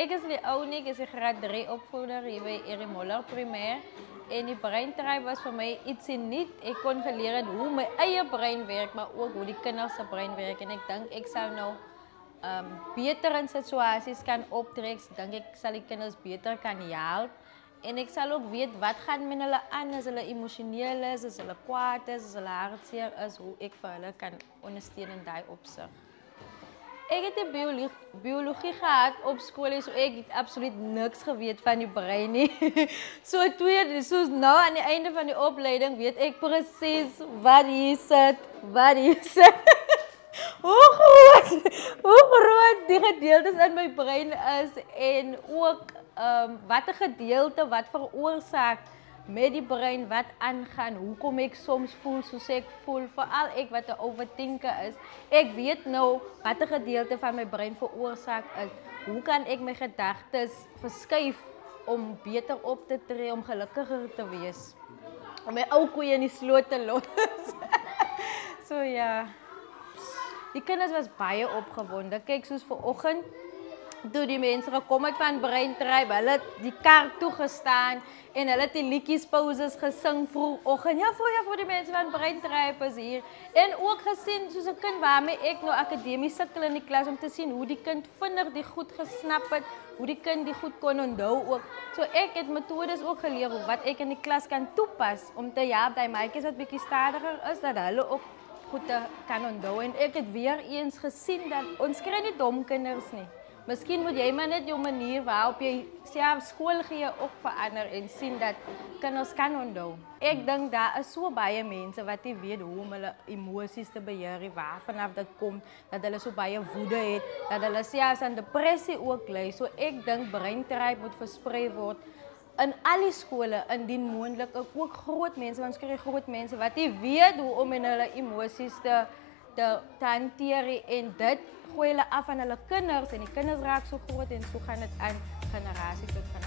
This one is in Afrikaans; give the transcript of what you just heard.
ek is die ou nie, ek is die graad 3 opvoeder hier by Erie Moller Primêr. En die breintryp was vir my ietsie nuut. Ek kon geleer het hoe my eie brein werk, maar ook hoe die kinders se brein werk. En ek dink ek sou nou beter in situasies kan optree. Ek dink ek sal die kinders beter kan help. En ek sal ook weet wat gaan met hulle aan, as hulle emosioneel is, as hulle kwaad is, as hulle hartseer is, hoe ek vir hulle kan ondersteun in daai opsig. Ek het biologie gehad op skool, so ek het absoluut niks geweet van die brein nie. So nou aan die einde van die opleiding weet ek presies wat hier sit, hoe groot die gedeeltes in my brein is en ook wat 'n gedeelte wat veroorsaak met die brein wat aangaan, hoekom ek soms voel soos ek voel, veral ek wat 'n overthinker is. Ek weet nou wat 'n gedeelte van my brein veroorsaak is. Hoe kan ek my gedagtes verskuif om beter op te tree, om gelukkiger te wees? Om my ou koeie in die sloot te los. So ja. Die kinders was baie opgewonde. Kyk, soos vanoggend, toe die mense gekom het van Breintryp, hulle het die kar toegestaan en hulle het die liedjies pauses gesing vroegoggend. Ja, voor die mense van Breintryp is hier. En ook gesien soos 'n kind waarmee ek nou akademies sukkel in die klas om te sien hoe die kind vinnig die goed gesnap het, hoe die kind die goed kon onthou ook. So ek het metodes ook geleer wat ek in die klas kan toepas om te help daai maatjies wat bietjie stadiger is, dat hulle ook goed kan onthou. En ek het weer eens gesien dat ons kry nie dom kinders nie. Miskien moet jy maar net jou manier waarop jy self skool gee ook verander en sien dat kinders kan onthou. Ek dink daar is so baie mense wat nie weet hoe om hulle emosies te beheer, waar vanaf dit kom, dat hulle so baie woede het, dat hulle selfs aan depressie ook ly. So ek dink Breintryp moet versprei word in al die skole, indien moontlik ook groot mense, want ons kry groot mense wat nie weet hoe om in hulle emosies te hanteer en dit gooi hulle af aan hulle kinders en die kinders raak so groot en so gaan dit aan generasie tot generasie.